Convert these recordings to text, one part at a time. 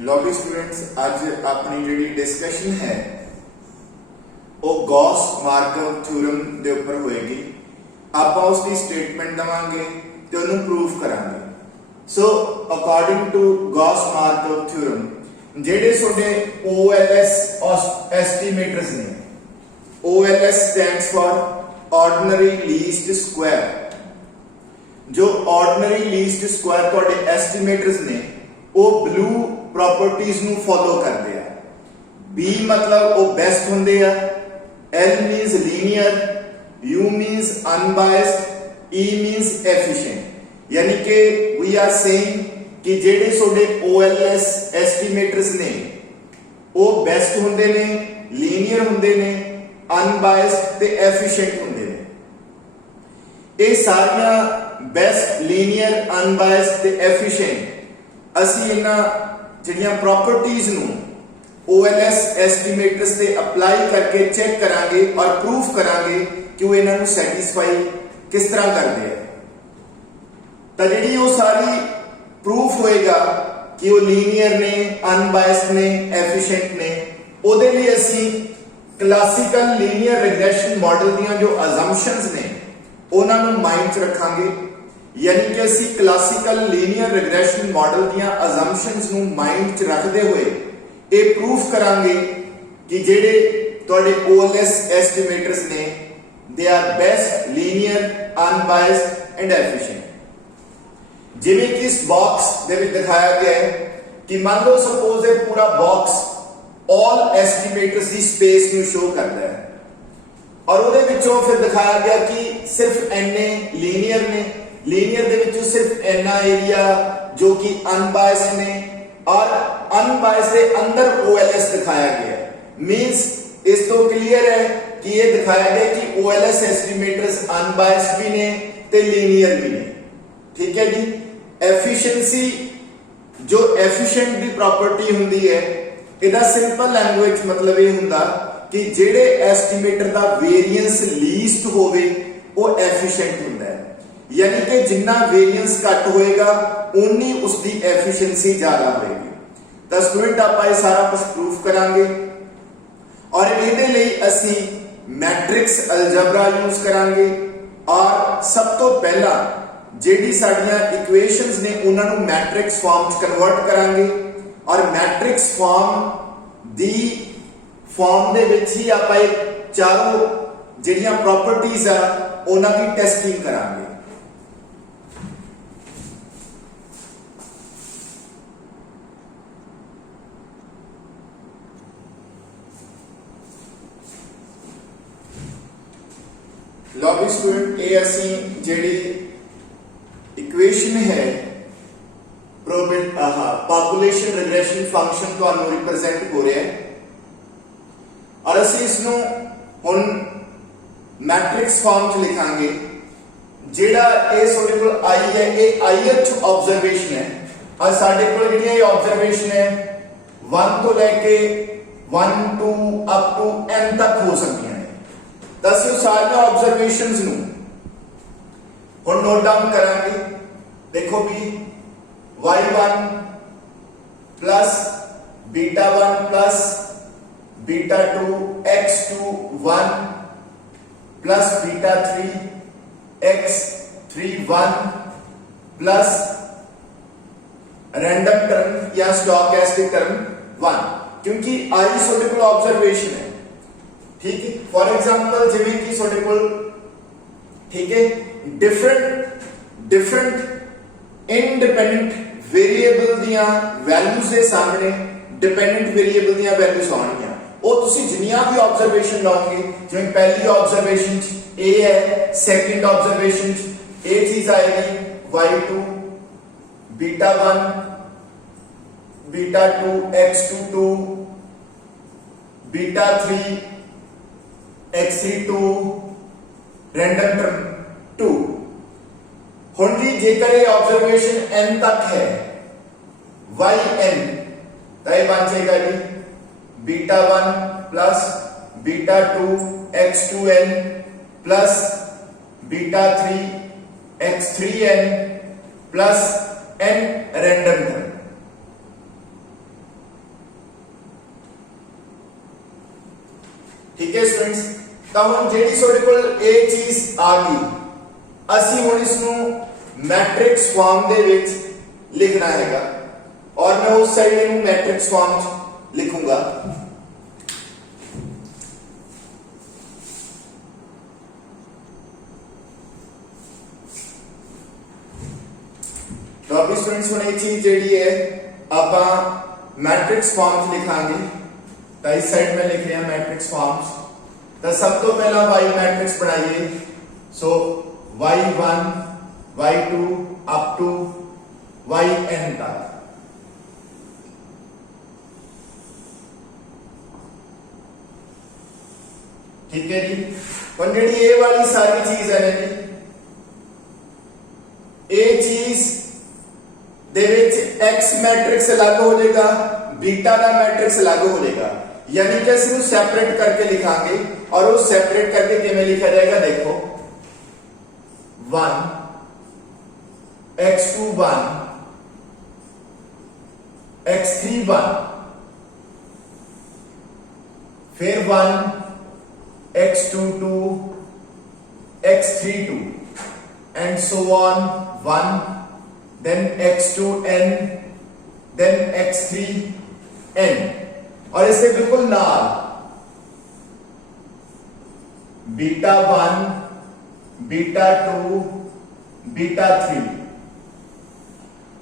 लो भी स्टूडेंट्स आज अपनी जी डिस्कशन है वो गॉस मार्कव थ्योरम के उपर होएगी। आप उसकी स्टेटमेंट देवांगे ते उन्हें प्रूफ करांगे। So according to Gauss Markov theorem जेडे सोडे OLS एस्टिमेटर्स ने, OLS stands for ordinary least square. जो ऑर्डिनरी लीस्ट स्क्वायर थोड़े एस्टिमेटर्स ने वो ब्लू प्रॉपर्टीज नु फॉलो करते हैं। B मतलब वो बेस्ट होंगे आ, L means linear, U means unbiased, E means efficient. यानी कि वी आर सेइंग कि जेडे सोडे OLS एस्टिमेटर्स ने वो बेस्ट होंगे ने, लीनियर होंगे ने, अनबायस्ड ते एफिशिएंट होंगे ने। ये सारियां बेस्ट, लीनियर, अनबायस्ड ते एफिशिएंट असी इन्हां जिहड़ियां प्रॉपर्टीज नु OLS एस्टिमेटर्स से अप्लाई करके चेक करांगे और प्रूफ करांगे कि वो इन्हां नु सैटिस्फाई किस तरह करते हैं। तो जिहड़ी वो सारी प्रूफ होएगा कि वो लीनियर ने, अनबायस्ड ने, एफिशिएंट ने, उहदे लिए असी क्लासिकल लीनियर रिग्रेशन मॉडल दियां जो अजम्पशंस ने उन्हां नु माइंड च रखांगे। यानी कि असी क्लासिकल लीनियर रिग्रेशन मॉडल दियां अजम्पशंस नु माइंड च रखते हुए ये प्रूफ करांगे कि जेडे तुहाडे OLS एस्टिमेटर्स ने they are best, linear, unbiased and efficient. जिवें कि इस बॉक्स दे विच दिखाया गया है कि मान लो सपोज ये पूरा बॉक्स ऑल एस्टिमेटर्स की स्पेस नु शो करता है और उहदे विचों फिर दिखाया गया कि सिर्फ NA लीनियर ने, लीनियर दे विचों सिर्फ NA एरिया जो कि अनबायस्ड ने और अनबायस्ड के अंदर OLS दिखाया गया है। मींस इस तो क्लियर है कि ये दिखाया गया कि OLS एस्टिमेटर्स अनबायस्ड भी ने ते लीनियर भी ने। ठीक है जी। एफिशिएंसी जो एफिशिएंट दी प्रॉपर्टी हुंदी है, इहदा सिंपल लैंग्वेज मतलब ये हुंदा कि जेडे एस्टिमेटर दा वेरिएंस लीस्ट होवे वो एफिशिएंट हुंदा है। यानी कि जिन्ना वेरिएंस घट होएगा उन्नी उसकी एफिशिएंसी ज्यादा होएगी। तो स्टूडेंट आप ये सारा कुछ प्रूफ करांगे और इहदे लई असी मैट्रिक्स अलजबरा यूज करांगे और सब तो पहला जेडी साडियां इक्वेशंस ने उन्हां नु मैट्रिक्स फॉर्म च कन्वर्ट करांगे और मैट्रिक्स फॉर्म दी फॉर्म दे विच ही आप चारों जेडियां प्रॉपर्टीज आ उन्हां दी टेस्टिंग करांगे। लो भी स्टूडेंट ये असी जेडी इक्वेशन है पॉपुलेशन रिग्रेशन फंक्शन तुहानू रिप्रेजेंट हो रहा है और असी इसनू हुण मैट्रिक्स फॉर्म च लिखांगे। जेड़ा ये साडे कोल आई है ये ith ऑब्जर्वेशन है और साडे कोल जेहड़ियां ये ऑब्जर्वेशन है 1 तो लेके 1 2 अप टू n तक हो सकती हैं। दस सारे ऑब्जर्वेशंस नु हुण नोट डाउन करांगे। देखो भी y1 plus β1 plus β2 x2 1 plus β3 x3 1 plus random term या स्टोकेस्टिक टर्म 1 क्योंकि आई सोडे को ऑब्जर्वेशन है। ठीक है। फॉर एग्जांपल जिवें कि सोडे को ठीक है डिफरेंट इंडिपेंडेंट वेरिएबल दियां वैल्यूज के सामने डिपेंडेंट वेरिएबल दियां वैल्यूज आउणगियां वो तुसी जिन्नियां भी ऑब्जर्वेशन लाओगे जिवें पहली ऑब्जर्वेशन च A है, सेकंड ऑब्जर्वेशन च A चीज आएगी y2 β1 β2 x2 2 β3 x3 2 random term 2। हुण जी जेकर ये ऑब्जर्वेशन n तक है yn तो ये बन जाएगा जी β1 plus β2 x2n plus β3 x3n plus n random term. Students ਤਾਂ ਹੁਣ ਜਿਹੜੀ ਤੁਹਾਡੇ ਕੋਲ ਇਹ ਚੀਜ਼ ਆ ਗਈ ਅਸੀਂ ਹੁਣ ਇਸ ਨੂੰ ਮੈਟ੍ਰਿਕਸ ਫਾਰਮ ਦੇ ਵਿੱਚ ਲਿਖਣਾ ਹੈਗਾ और मैं उस साइड में मैट्रिक्स फॉर्म लिखूंगा तो अभी स्टूडेंट्स हुण ये चीज जेडी है आपां मैट्रिक्स फॉर्म लिखांगे तो इस साइड में लिख रहे हैं मैट्रिक्स फॉर्म्स तो सब तो पहला y मैट्रिक्स बनाइए सो y1 y2 up to yn तक ठीक है जी और जी ये वाली सारी चीज है जी ये चीज दे विच x मैट्रिक्स अलग हो जाएगा बीटा का मैट्रिक्स अलग हो जाएगा यानी कि असं सैपरेट करके लिखांगे और वो सैपरेट करके किमें लिखा जाएगा देखो 1 x2 1 x3 1 फिर 1 x2 2 x3 2 and so on 1 then x2 n then x3 n और इससे बिल्कुल नाल बीटा 1 बीटा 2 बीटा 3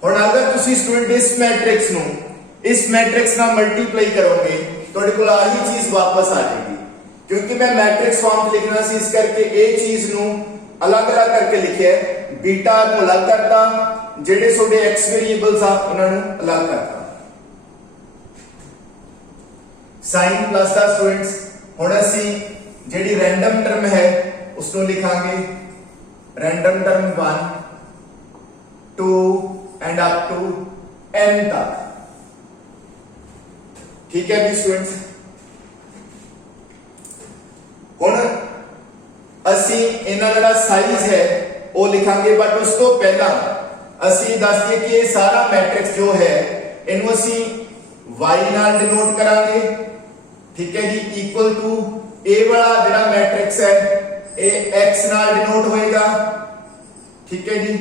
और अगर तुसी स्टूडेंट इस मैट्रिक्स ना मल्टीप्लाई करोगे तो कोल आही चीज वापस आ जाएगी क्योंकि मैं मैट्रिक्स फॉर्म लिखना सी इस करके ए चीज नु अलग अलग करके लिखिया है बीटा नु अलग करता जेडे सोडे एक्स वेरिएबल्स आ उन्हां नु अलग करता साइन प्लस दा स्टूडेंट्स हुण असी जेडी रैंडम टर्म है उसको लिखांगे random term 1 2 and up to n तक ठीक है भी स्टूडेंट्स हुण असी इन्हां दा साइज है वो लिखांगे बट उस तो पहला असी दस दिए कि ये सारा मैट्रिक्स जो है इनू असी y नाल डिनोट करांगे ठीक है जी इक्वल टू ए वाला जिहड़ा मैट्रिक्स है ये x नाल डिनोट होएगा ठीक है जी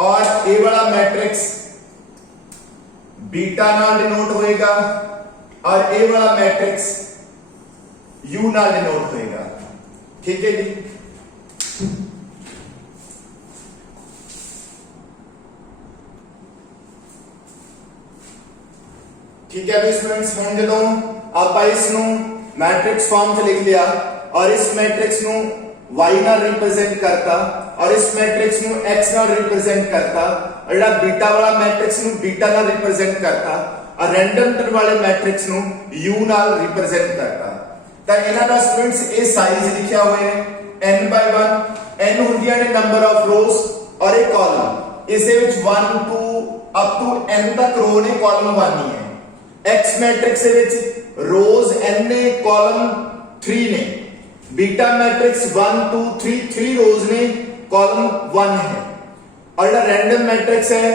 और ए वाला मैट्रिक्स बीटा नाल डिनोट होएगा और ए वाला मैट्रिक्स u नाल डिनोट होएगा ठीक है जी ठीक है भी स्टूडेंट्स हम जदों ਆਪਾਂ ਇਸ ਨੂੰ मैट्रिक्स फॉर्म च लिख लिया और इस मैट्रिक्स ਨੂੰ y ਨਾਲ रिप्रेजेंट करता और इस मैट्रिक्स ਨੂੰ x ਨਾਲ रिप्रेजेंट करता और ਜਿਹੜਾ बीटा वाला मैट्रिक्स ਨੂੰ बीटा ਨਾਲ रिप्रेजेंट करता और रैंडम टर्म वाले मैट्रिक्स ਨੂੰ u ਨਾਲ रिप्रेजेंट करता ਤਾਂ ਇਹਨਾਂ ਦਾ स्टूडेंट्स ਇਹ साइज लिखिया हुआ है n by 1 n ਹੁੰਦੀਆਂ ਨੇ नंबर ऑफ रोज और एक कॉलम इसे ਵਿੱਚ 1 2 अप टू n तक रो ने कॉलम 1 ही है x मैट्रिक्स ਦੇ ਵਿੱਚ रोज n ने कॉलम 3 ने बीटा मैट्रिक्स 1 2 3 3 रोज ने कॉलम 1 है और जो रैंडम मैट्रिक्स है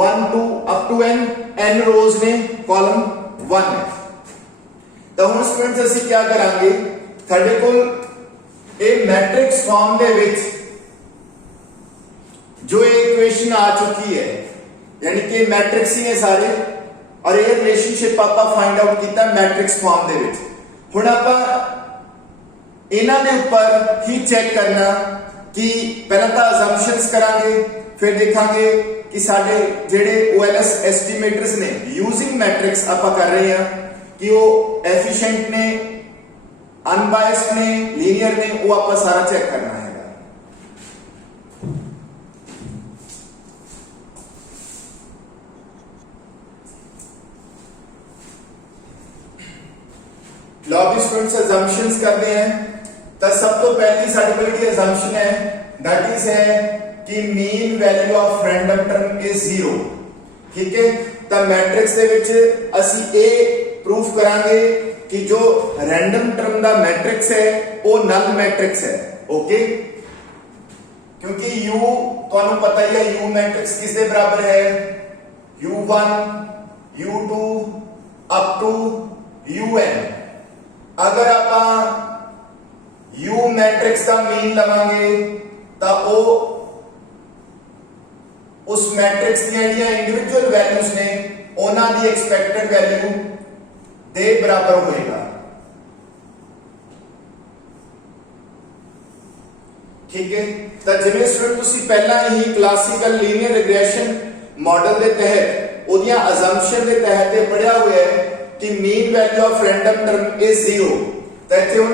1 2 अप टू n रोज ने कॉलम 1 है तो हम स्टूडेंट्स ਅਸੀਂ क्या करांगे ਸਾਡੇ ਕੋਲ ਇਹ मैट्रिक्स फॉर्म ਦੇ ਵਿੱਚ जो इक्वेशन आ चुकी है यानी कि मैट्रिक्स ही है सारे और ये रिलेशनशिप आपा फाइंड आउट किया मैट्रिक्स फॉर्म दे विच हुण आपा इन्हां दे ऊपर ही चेक करना कि पहला तो असम्पशंस करांगे फिर देखांगे कि साडे जेडे ओएलएस एस्टिमेटर्स ने यूजिंग मैट्रिक्स आपा कर रहे हैं कि वो एफिशिएंट ने अनबायस्ड ने लीनियर ने वो आपा सारा चेक करना है लो भी स्टूडेंट्स assumptions करते हैं तो सब तो पहली साडी कोल दी assumption है दैट इज है कि mean value of random term is 0 ठीक है तो मैट्रिक्स दे विच ਅਸੀਂ ਇਹ प्रूफ करांगे कि जो रैंडम टर्म दा मैट्रिक्स है वो नल मैट्रिक्स है ओके क्योंकि u ਤੁਹਾਨੂੰ पता ही है u मैट्रिक्स किस दे बराबर है u1 u2 up to un अगर आप U मैट्रिक्स का मीन लवांगे तो वो उस मैट्रिक्स दी ਜਿਹੜੀਆਂ इंडिविजुअल वैल्यूज ने ਉਹਨਾਂ ਦੀ एक्सपेक्टेड वैल्यू ਦੇ बराबर होएगा। ठीक है, तो जिवें स्टूडेंट तुसी पहला ही क्लासिकल लीनियर रिग्रेशन मॉडल के तहत ओदियां असम्पशन के तहत ये पढ़िया हुआ है कि mean value of random term is 0, तो इत्थे हुण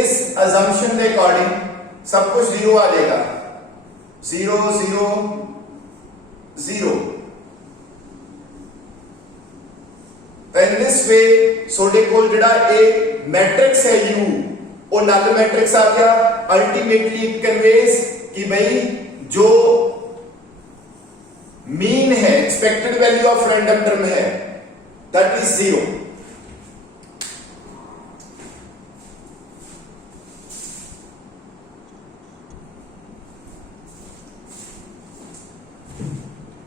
इस असम्पशन के अकॉर्डिंग सब कुछ 0 आ जाएगा, 0 0 0। तो इन दिस वे सोडे कोल जिहड़ा ए मैट्रिक्स है U वो नल मैट्रिक्स आ गया। अल्टीमेटली इट कन्वेज कि भाई जो मीन है expected value of random term है दैट इज 0।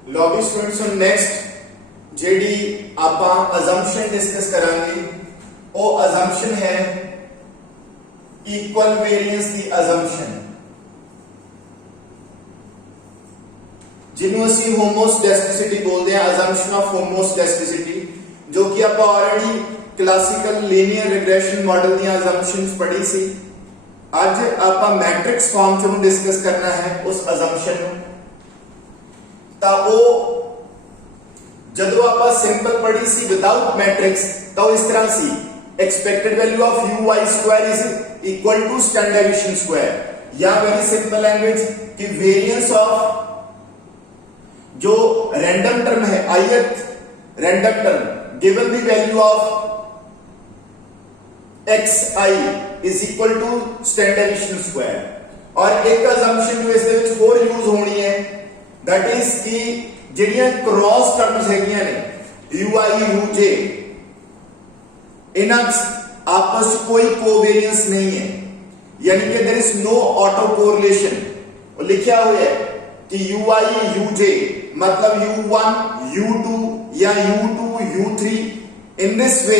लो भी स्टूडेंट्स हम नेक्स्ट जेडी आपां असम्पशन डिस्कस करांगे वो असम्पशन है इक्वल वेरिएंस की असम्पशन, जिन्हों असी होमोस्टैटिसिटी बोलते हैं, असम्पशन ऑफ होमोस्टैटिसिटी, जो कि आप already classical linear regression model दी असम्पशंस पढ़ी सी। आज आप मैट्रिक्स फॉर्म च डिस्कस करना है उस असम्पशन को। तो वो जदों आप सिंपल पढ़ी सी विदाउट मैट्रिक्स तो इस तरह सी expected value of uy square is equal to standard deviation square, या वेरी सिंपल लैंग्वेज कि वेरिएंस ऑफ जो रैंडम टर्म है ith random term given the value of xi is equal to standard deviation square. और एक assumption जो इसदे विच होर use होनी है दैट इज कि ਜਿਹੜੀਆਂ क्रॉस टर्म्स हैगियां ने ui uj इन्हां आपस में कोई कोवेरियंस नहीं है, यानी कि there is no auto correlation. और लिखा हुआ है कि ui uj मतलब u1 u2 या u2 u3 in this way,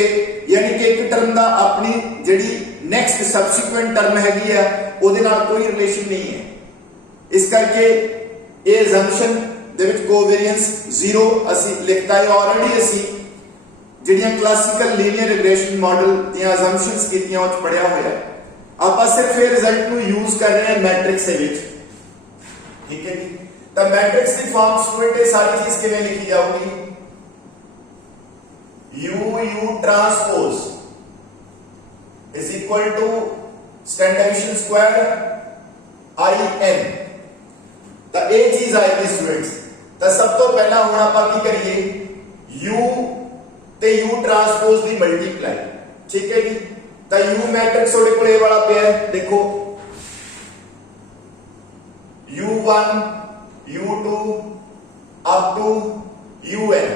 यानी कि एक टर्म दा अपनी जेडी नेक्स्ट सबसीक्वेंट टर्म हैगी है ओदे नाल कोई रिलेशन नहीं है। इस करके ये असम्पशन दे विच कोवेरियंस 0 ਅਸੀਂ ਲਿਖਤਾ ਹੈ। ऑलरेडी ਅਸੀਂ ਜਿਹੜੀਆਂ क्लासिकल लीनियर रिग्रेशन मॉडल ਦੀਆਂ असम्पशंस ਕੀਤੀਆਂ ਉਹ ਚ ਪੜਿਆ ਹੋਇਆ ਹੈ। ਆਪਾਂ ਸਿਰਫ ਇਹ ਰਿਜ਼ਲਟ ਨੂੰ ਯੂਜ਼ ਕਰ ਰਹੇ ਹਾਂ ਮੈਟ੍ਰਿਕਸ ਦੇ ਵਿੱਚ। ਠੀਕ ਹੈ ਜੀ, ਤਾਂ ਮੈਟ੍ਰਿਕਸ ਦੀ ਫਾਰਮ ਸਟੂਡੈਂਟ ਇਹ ਸਾਰੀ ਚੀਜ਼ ਕਿਵੇਂ ਲਿਖੀ ਜਾਊਗੀ, u transpose is equal to standard deviation square in। ਤਾਂ ਇਹ ਚੀਜ਼ ਆਏਗੀ स्टूडेंट्स। ਤਾਂ ਸਭ ਤੋਂ ਪਹਿਲਾਂ ਹੁਣ ਆਪਾਂ ਕੀ ਕਰੀਏ, u ਤੇ u ट्रांसपोज ਦੀ ਮਲਟੀਪਲਾਈ। ठीक है जी, ਤਾਂ u मैट्रिक्स ਤੁਹਾਡੇ ਕੋਲ ਇਹ ਵਾਲਾ ਪਿਆ ਹੈ, ਦੇਖੋ u1 u2 up to un।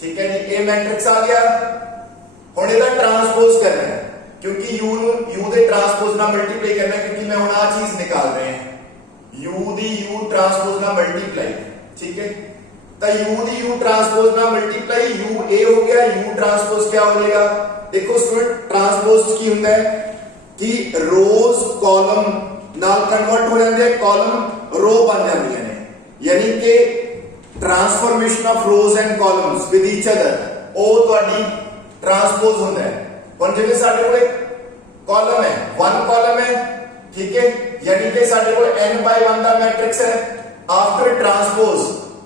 ठीक है जी, ਇਹ मैट्रिक्स आ गया। ਹੁਣ ਇਹਦਾ ट्रांसपोज करना है क्योंकि u ਦੇ ट्रांसपोज ਨਾਲ ਮਲਟੀਪਲਾਈ करना है, क्योंकि मैं ਹੁਣ ਆ चीज निकाल रहे हैं u ਦੀ u ट्रांसपोज ਨਾਲ मल्टीप्लाई। ठीक है, तो u ਦੀ u ट्रांसपोज ਨਾਲ मल्टीप्लाई u a हो गया, u ट्रांसपोज क्या हो जाएगा, देखो स्टूडेंट ट्रांसपोज की होता है कि रोज कॉलम नाल कन्वर्ट हो जाते हैं, कॉलम रो बन जाती है, यानी कि transformation of rose and columns with each other वो ਤੁਹਾਡੀ ट्रांसपोज होता है। ਹੁਣ ਜਿਵੇਂ ਸਾਡੇ ਕੋਲ कॉलम है, वन कॉलम है, ठीक है, यानी कि ਸਾਡੇ ਕੋਲ n by 1 ਦਾ मैट्रिक्स है, आफ्टर ट्रांसपोज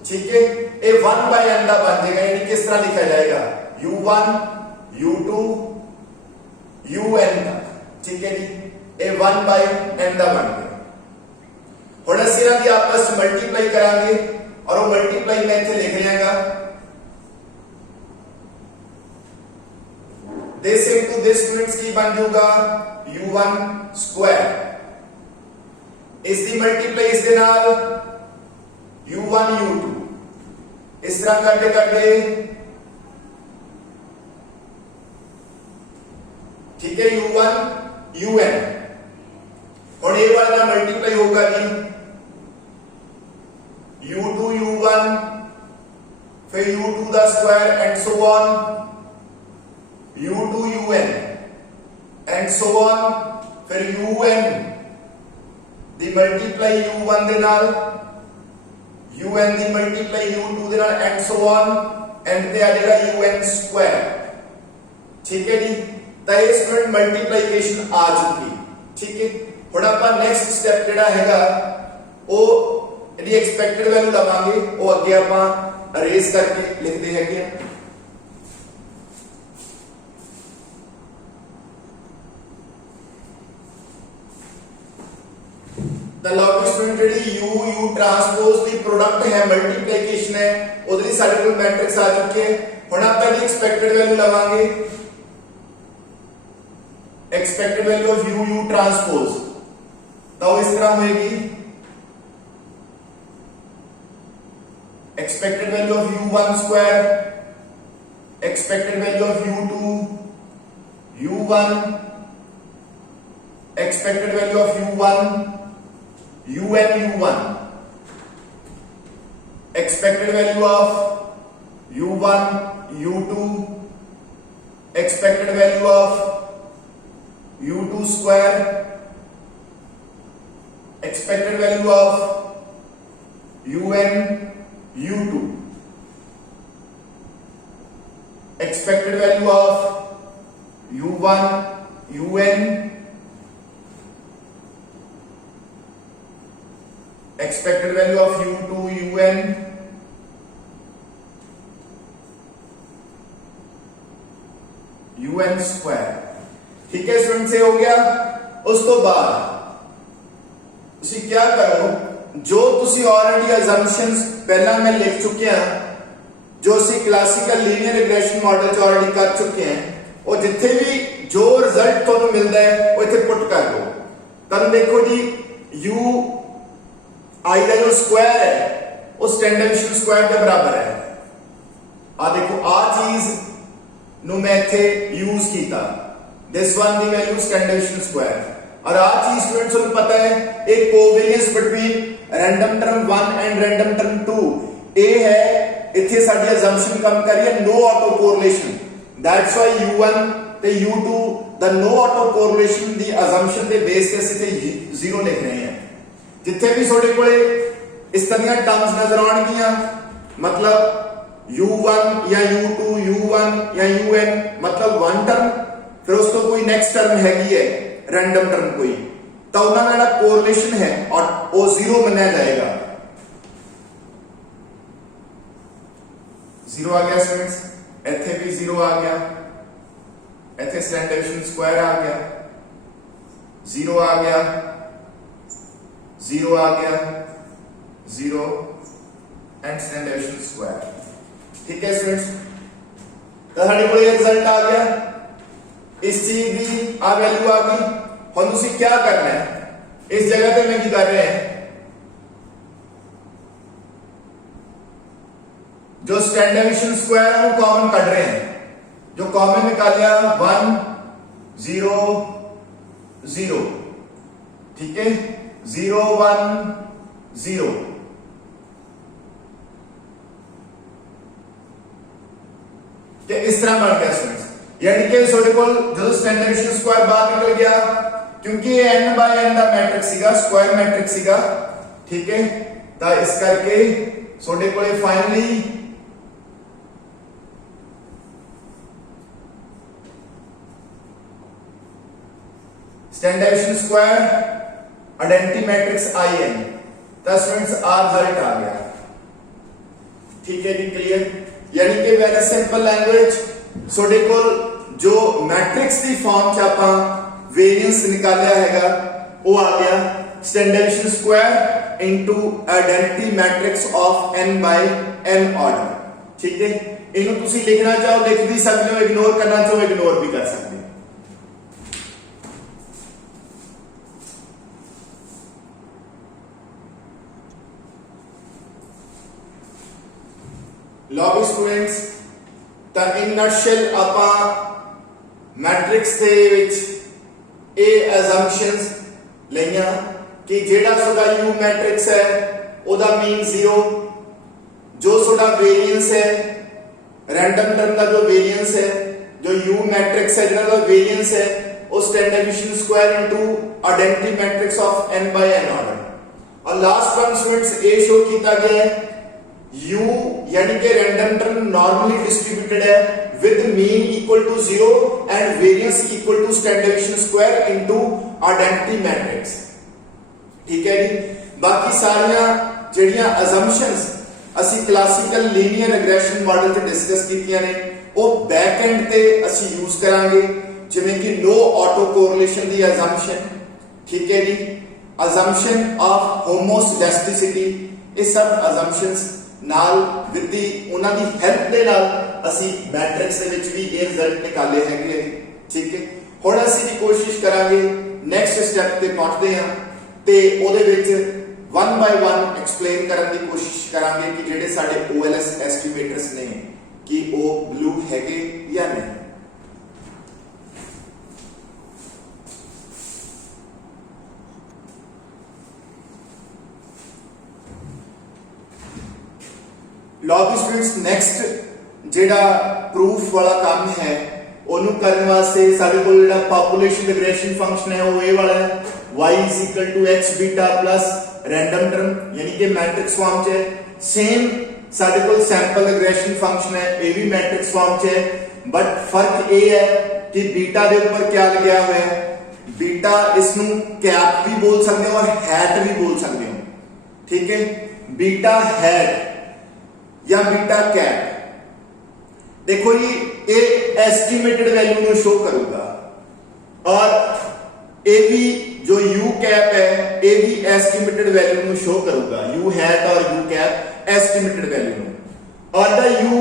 ठीक है ये 1 by n ਦਾ बन जाएगा, यानी किस तरह लिखा जाएगा u1 u2 un तक। ठीक है जी, ये 1 by n ਦਾ बन गया। ਹੁਣ ਅਸੀਂ ਇਹਨਾਂ ਦੀ ਆਪਸ ਵਿੱਚ ਮਲਟੀਪਲਾਈ ਕਰਾਂਗੇ और वो मल्टीप्लाई मैं इसे लिख लियागा, दिस इनटू दिस स्टूडेंट्स की बन जाऊगा u1 स्क्वायर, इसकी मल्टीप्लाई इसके नाल u1 u2, इस तरह करते करते ठीक है u1 un। और ये वाला मल्टीप्लाई होगा जी u2 u1 फिर u2 दा square and so on u2 un and so on, फिर un ਦੀ ਮਲਟੀਪਲਾਈ u1 ਦੇ ਨਾਲ un ਦੀ ਮਲਟੀਪਲਾਈ u2 ਦੇ ਨਾਲ ਐਂਡ ਸੋ ਔਨ ਐਂਡ ਤੇ ਆ ਜਾਏਗਾ un ਸਕੁਆਇਰ। ਠੀਕ ਹੈ ਜੀ, ਤਾਂ ਇਹ ਸਟੂਡੈਂਟ ਮਲਟੀਪਲੀਕੇਸ਼ਨ ਆ ਚੁੱਕੀ। ਠੀਕ ਹੈ, ਹੁਣ ਆਪਾਂ ਨੈਕਸਟ ਸਟੈਪ ਜਿਹੜਾ ਹੈਗਾ ਉਹ ਇਹਦੀ ਐਕਸਪੈਕਟਡ ਵੈਲਿਊ ਲਵਾਂਗੇ, ਉਹ ਅੱਗੇ ਆਪਾਂ ਅਰੇਜ਼ ਕਰਕੇ ਲਿਖਦੇ ਹੈਗੇ ਆ। ਤਾਂ ਲਓ ਸਟੂਡੈਂਟ ਜਿਹੜੀ u ਟਰਾਂਸਪੋਜ਼ ਦੀ ਪ੍ਰੋਡਕਟ ਹੈ ਮਲਟੀਪਲੀਕੇਸ਼ਨ ਹੈ ਉਹਦੇ ਲਈ ਸਾਡੇ ਕੋਲ ਮੈਟ੍ਰਿਕਸ ਆ ਚੁੱਕੀ ਹੈ। ਹੁਣ ਆਪਾਂ ਇਹਦੀ ਐਕਸਪੈਕਟਡ ਵੈਲਿਊ ਲਵਾਂਗੇ, expected value of u transpose. तो इस तरह होगी expected value of u1 square, expected value of u2 u1, expected value of u1 un u1, expected value of u1 u2, expected value of u2 square, expected value of un u2, expected value of u1 un, expected value of u2 un, un square। ठीक है student, से हो गया। उस तो बाद तुसी क्या करो, जो तुसी ऑलरेडी असम्पशंस पहला मैं लिख चुके हैं, जो सी क्लासिकल लीनियर रिग्रेशन मॉडल च ऑलरेडी कर चुके हैं, और जिथे भी जो रिजल्ट तुहानू मिलता है वो इथे पुट कर दो। तब देखो जी u आई का जो स्क्वायर है वो स्टैंडर्ड डेविएशन स्क्वायर के बराबर है। आ देखो आ चीज नु मैं इथे यूज कीता, दिस वन दी वैल्यू स्टैंडर्ड डेविएशन स्क्वायर। और आ चीज स्टूडेंट्स को पता है एक covariance between random term 1 and random term 2 ए है। इथे साडी असम्पशन कम करिए no auto correlation, that's why u1 ते u2 द नो ऑटो कोरिलेशन दी असम्पशन दे बेस ते ਅਸੀਂ ਤੇ 0 लिख रहे हैं। जिथे भी ਤੁਹਾਡੇ ਕੋਲੇ इस तरह टर्म्स नजर आउणगीਆਂ, मतलब u1 या u2 u1 या un मतलब वन टर्म, फिर उसको कोई नेक्स्ट टर्म हैगी है रैंडम टर्म कोई, तो उन्होंने ना कोरिलेशन है और वो 0 माना जाएगा। 0 आ गया स्टूडेंट्स, इथे भी 0 आ गया, इथे स्टैंडर्ड डेविएशन स्क्वायर आ गया, 0 आ गया, 0 आ गया, 0 एंड स्टैंडर्ड डेविएशन स्क्वायर। ठीक है स्टूडेंट्स, तो हमारे को ये रिजल्ट आ गया, इस चीज की आ वैल्यू आ गई। हम तुसी क्या करना है, इस जगह पे मैं की कर रहे हैं, जो स्टैंडर्ड डेविएशन स्क्वायर है वो कॉमन कट रहे हैं, जो कॉमन निकाल लिया 1 0 0। ठीक है, 0 1 0। इस तरह बन गया स्टूडेंट्स, यानी कि ਤੁਹਾਡੇ ਕੋਲ ਜਦੋਂ ਸਟੈਂਡਰਡ ਡੇविएशन स्क्वायर बाहर निकल गया, क्योंकि ये n by n the matrix ਸੀਗਾ, स्क्वायर मैट्रिक्स ਸੀਗਾ। ठीक है, ਤਾਂ ਇਸ ਕਰਕੇ ਤੁਹਾਡੇ ਕੋਲੇ finally standard deviation square identity matrix in, ਤਾਂ स्टूडेंट्स आ रिजल्ट आ गया। ठीक है जी, क्लियर। यानी कि वेरी सिंपल लैंग्वेज ਤੁਹਾਡੇ ਕੋਲ जो मैट्रिक्स की फॉर्म च आपां वेरिएंस निकालिया हैगा वो आ गया standard deviation square into identity matrix of n by n order. ठीक है, इन्हों तुसी लिखना चाहो लिख भी सकते हो, इग्नोर करना चाहो इग्नोर भी कर सकते हो। लो भी स्टूडेंट्स, ਤਾਂ ਇਨ ਨਟਸ਼ੈਲ ਆਪਾਂ ਮੈਟ੍ਰਿਕਸ ਦੇ ਵਿੱਚ ਇਹ ਅਸੰਪਸ਼ਨਸ ਲਈਆਂ ਕਿ ਜਿਹੜਾ ਤੁਹਾਡਾ U ਮੈਟ੍ਰਿਕਸ ਹੈ ਉਹਦਾ ਮੀਨ 0, ਜੋ ਤੁਹਾਡਾ ਵੇਰੀਐਂਸ ਹੈ रैंडम टर्म का जो वेरिएंस है, जो U मैट्रिक्स है जिनका वेरिएंस है वो standard deviation square into identity matrix of n by n order। और लास्ट वन स्टूडेंट्स ए शो किया गया है u यानी कि रैंडम टर्म नॉर्मली डिस्ट्रीब्यूटेड है with mean equal to 0 and variance equal to standard deviation square into identity matrix. ठीक है जी। बाकी सारियां ਜਿਹੜੀਆਂ assumptions ਅਸੀਂ क्लासिकल लीनियर रिग्रेशन मॉडल ਤੇ डिस्कस ਕੀਤੀਆਂ ਨੇ ਉਹ बैक एंड ਤੇ ਅਸੀਂ ਯੂਜ਼ ਕਰਾਂਗੇ, ਜਿਵੇਂ ਕਿ नो ऑटो कोरिलेशन ਦੀ assumption। ठीक है जी। assumption of homoscedasticity, ਇਹ ਸਭ assumptions ਨਾਲ ਵਿਦ ਦੀ ਉਹਨਾਂ ਦੀ ਹੈਲਪ ਦੇ ਨਾਲ ਅਸੀਂ ਮੈਟ੍ਰਿਕਸ ਦੇ ਵਿੱਚ ਵੀ ਇਹ ਰਿਜ਼ਲਟ ਨਿਕਾਲੇ ਹੈਗੇ। ਠੀਕ ਹੈ। ਹੁਣ ਅਸੀਂ ਵੀ ਕੋਸ਼ਿਸ਼ ਕਰਾਂਗੇ ਨੈਕਸਟ ਸਟੈਪ ਤੇ ਪਹੁੰਚਦੇ ਹਾਂ ਤੇ ਉਹਦੇ ਵਿੱਚ वन बाय वन एक्सप्लेन करने की कोशिश करांगे कि जेडे साडे OLS एस्टिमेटर्स ने कि वो ब्लू हैगे या नहीं। लॉग स्टूडेंट्स नेक्स्ट जेड़ा प्रूफ वाला काम है ओनू करने वास्ते साडे कोल जेड़ा पॉपुलेशन रिग्रेशन फंक्शन है वो ए वाला है y = x beta plus random term यानी कि मैट्रिक्स फॉर्म च है। सेम साडे कोल सैंपल रिग्रेशन फंक्शन है ये भी मैट्रिक्स फॉर्म च है, बट फर्क ये है कि बीटा के ऊपर क्या लगा हुआ है। बीटा इसनू कैप भी बोल सकते हो और हैट भी बोल सकते हो। ठीक है। बीटा हैट या बीटा कैप देखो जी ये एस्टिमेटेड वैल्यू को शो करूंगा और ये भी जो u कैप है ये भी एस्टिमेटेड वैल्यू को शो करूंगा, u हैट और u कैप एस्टिमेटेड वैल्यू और the u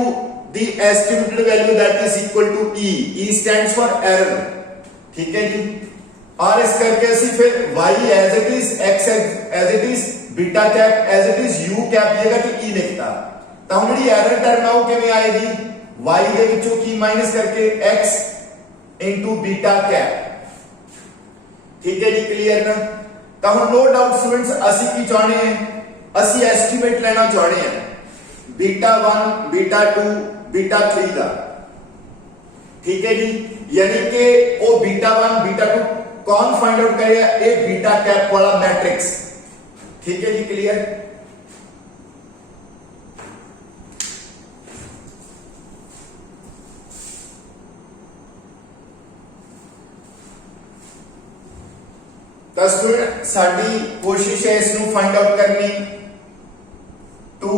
the estimated value that is equal to e stands for error. ठीक है जी। और इस करके ਅਸੀਂ फिर y as it is x as it is beta cap as it is u cap लिखेगा कि e लिखता ਤਾਂ ਹੁਣ ਜਿਹੜੀ एरर टर्म है वो ਕਿਵੇਂ ਆਏਗੀ y ਦੇ ਵਿੱਚੋਂ ਕੀ ਮਾਈਨਸ करके x बीटा कैप। ठीक है जी। क्लियर ना। तो हम नो डाउट स्टूडेंट्स ਅਸੀਂ ਕੀ ਚਾਹਣੇ हैं, ਅਸੀਂ एस्टिमेट लेना चाहते हैं बीटा 1 बीटा 2 बीटा 3 का। ठीक है जी। यानी कि वो बीटा 1 बीटा 2 कौन फाइंड आउट करेगा, ये बीटा कैप वाला मैट्रिक्स। ठीक है जी। क्लियर। तो स्टूडेंट साडी कोशिश है इसनू फाइंड आउट करनी to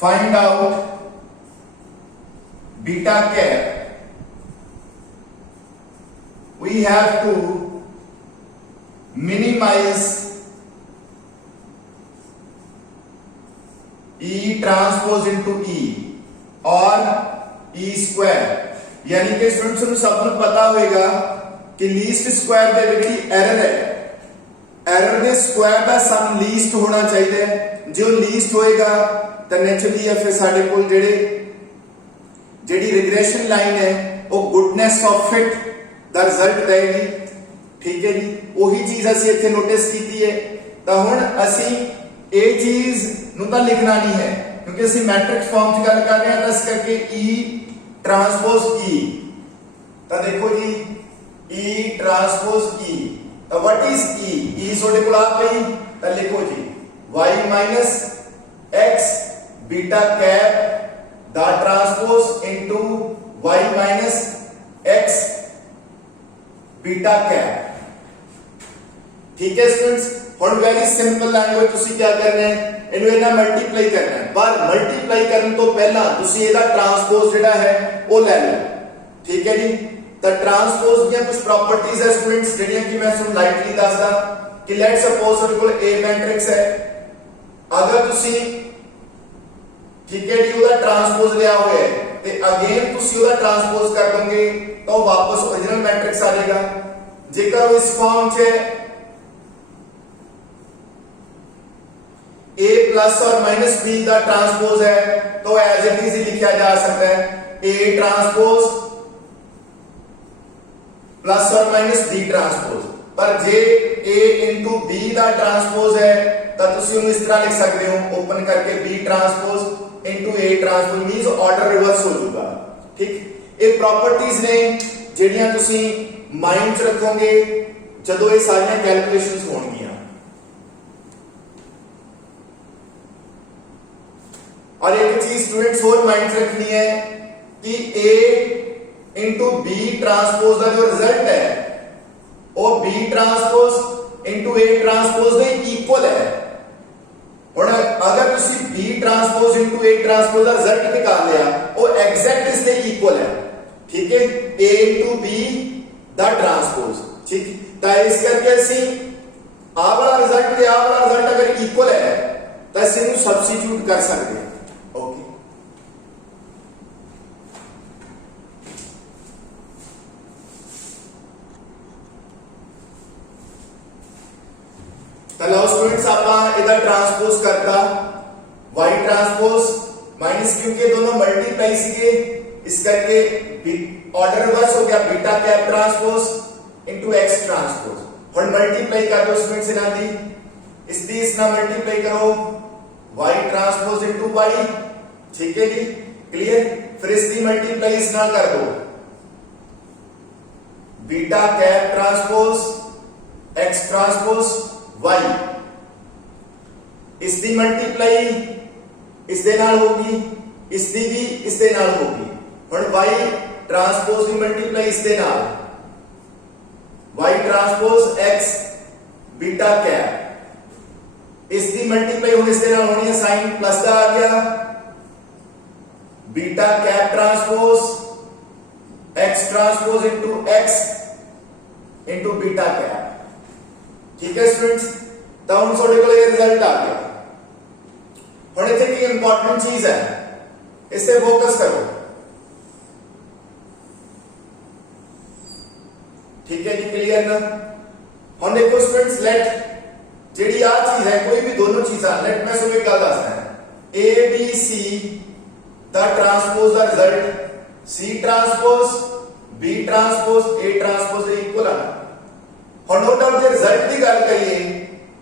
find out beta cap we have to minimise e transpose into e और ई स्क्वायर। यानी कि स्टूडेंट्स सबको पता होगा कि लीस्ट स्क्वायर दे विच एरर है, एरर दे स्क्वायर दा सम लीस्ट होना चाहिए। जो लीस्ट होएगा तो नेचुरली है फिर साडे कोल जेडी रिग्रेशन लाइन है वो गुडनेस ऑफ फिट दा रिजल्ट देगी। ठीक है जी। वही चीज ਅਸੀਂ ਇੱਥੇ नोटिस ਕੀਤੀ है। तो हुण ਅਸੀਂ ਇਹ चीज ਨੂੰ ਤਾਂ ਲਿਖਣਾ नहीं है क्योंकि ਅਸੀਂ मैट्रिक्स फॉर्म च गल कर रहे हैं। इस करके E ट्रांसपोज E। तो देखो जी E ट्रांसपोज E। तो व्हाट इज E? E सोडे को आ गई तो लिखो जी y minus x beta cap the transpose into y minus x beta cap. ठीक है स्टूडेंट्स। हुण वेरी सिंपल लैंग्वेज तुसी क्या करना है, इनू इना मल्टीप्लाई करना है, पर मल्टीप्लाई करने तो पहला तुसी ਇਹਦਾ ट्रांसपोज ਜਿਹੜਾ है वो ले लो। ठीक है जी। तो ट्रांसपोज ਦੀਆਂ कुछ प्रॉपर्टीज है स्टूडेंट्स ਜਿਹੜੀਆਂ कि मैं ਤੁਹਾਨੂੰ ਲਾਈਟਲੀ ਦੱਸਦਾ कि लेट सपोज ਤੁਹਾਡੇ ਕੋਲ A मैट्रिक्स है, अगर ਤੁਸੀਂ ठीक है जी ਉਹਦਾ ट्रांसपोज लिया हुआ है ਤੇ अगेन ਤੁਸੀਂ ਉਹਦਾ ट्रांसपोज कर दोगे तो वापस ओरिजिनल मैट्रिक्स आ जाएगा। जेकर वो इस फॉर्म च A प्लस और माइनस B का ट्रांसपोज है तो एज इट इज लिखा जा सकता है A ट्रांसपोज प्लस और माइनस B ट्रांसपोज। पर जे A इंटू B का ट्रांसपोज है तो तुसी उन्हें इस तरह लिख सकते हो ओपन करके B transpose into A transpose means order reverse हो जाएगा। ठीक। ये प्रॉपर्टीज ने ਜਿਹੜੀਆਂ ਤੁਸੀਂ ਮਾਈਂਡ 'ਚ ਰੱਖੋਗੇ ਜਦੋਂ ਇਹ ਸਾਰੀਆਂ ਕੈਲਕੂਲੇਸ਼ਨਸ ਹੋਣਗੀਆਂ। और एक चीज स्टूडेंट्स और माइंड रखनी है कि A इंटू बी ट्रांसपोज का जो रिजल्ट है वो B transpose into A transpose के इक्वल है। और अगर तुसी B transpose into A transpose का रिजल्ट निकाल लिया वो एग्जैक्ट इसके इक्वल है, ठीक है, A into be the transpose, ठीक। तो इस करके असी आ वाला रिजल्ट ते आ वाला रिजल्ट अगर इक्वल है तो असी इनू सब्स्टिट्यूट कर सकते हैं। ओके, चलो स्टूडेंट्स आपा इधर ट्रांसपोज करता y ट्रांसपोज माइनस, क्योंकि दोनों मल्टीप्लाई सीगे इस करके ऑर्डर रिवर्स हो गया, beta cap transpose into x transpose. और मल्टीप्लाई कर दो स्टूडेंट्स इना दी इस ना मल्टीप्लाई करो y ट्रांसपोज इनटू y, ठीक है जी, क्लियर। फिर इसकी मल्टीप्लाई इस ना कर दो beta cap transpose x transpose y, इसकी मल्टीप्लाई इस दे नाल होगी, इसकी भी इस दे नाल होगी। हुण y ट्रांसपोज की मल्टीप्लाई इस दे नाल y transpose x beta cap, इसकी मल्टीप्लाई हुण इस दे नाल होनी है, साइन प्लस का आ गया beta cap transpose x transpose into x into beta cap, ठीक है स्टूडेंट्स। तो हम थोड़े को ये रिजल्ट आ गया। हुण इत्थे की इंपॉर्टेंट चीज है, इस पे फोकस करो, ठीक है जी, क्लियर ना। हुण देखो स्टूडेंट्स, लेट जेडी आ चीज है, कोई भी दोनों चीज़ां, लेट मैं सब एक गल दसना है, A B C the transpose the result C transpose B transpose A transpose के इक्वल है। हुण नो डाउट जे रिजल्ट की गल करिए,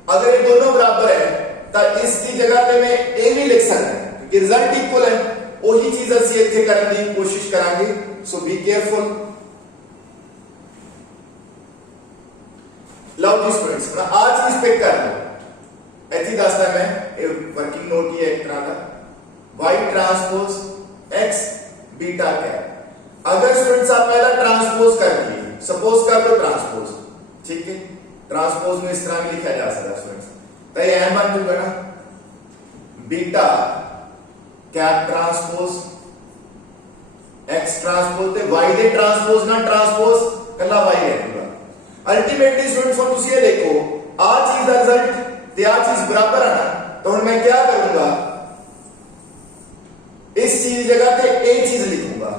अगर ये दोनों बराबर है तो इसकी जगह पे मैं ए भी लिख सकता हूं, क्योंकि रिजल्ट इक्वल है। वही चीज असं इत्थे करने की कोशिश करांगे, सो बी केयरफुल। लव जी स्टूडेंट्स, मैं आज चीज पिक कर लो, ऐसी दसदा मैं वर्किंग नोट ही है एक तरह का y transpose x beta cap. अगर स्टूडेंट्स आप पहला ट्रांसपोज कर दिए, सपोज कर लो ट्रांसपोज, ठीक है, ट्रांसपोज में इस तरह भी लिखा जा सकता है स्टूडेंट्स, तो ये एम बन जाएगा ना beta cap transpose x transpose ते y दे ट्रांसपोज ना ट्रांसपोज कला y रहेगा। अल्टीमेटली स्टूडेंट्स हम तुसी ये देखो आ चीज दा रिजल्ट ते आ चीज बराबर है ना, तो हुण मैं क्या करूंगा, इस चीज जगह पे ए चीज लिखूंगा,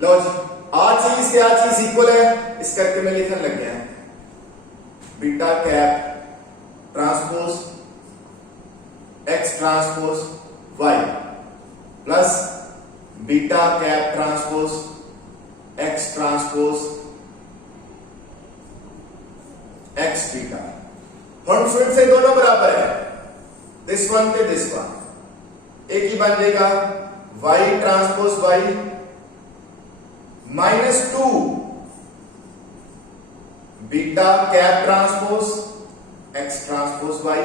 लो जी आ चीज से आ चीज इक्वल है, इस करके मैं लिखने लग गया beta cap transpose x transpose y plus beta cap transpose x transpose x beta. हम फिर से दोनों बराबर है, दिस वन पे दिस वन, एक ही बन जाएगा y transpose y minus 2 beta cap transpose x transpose y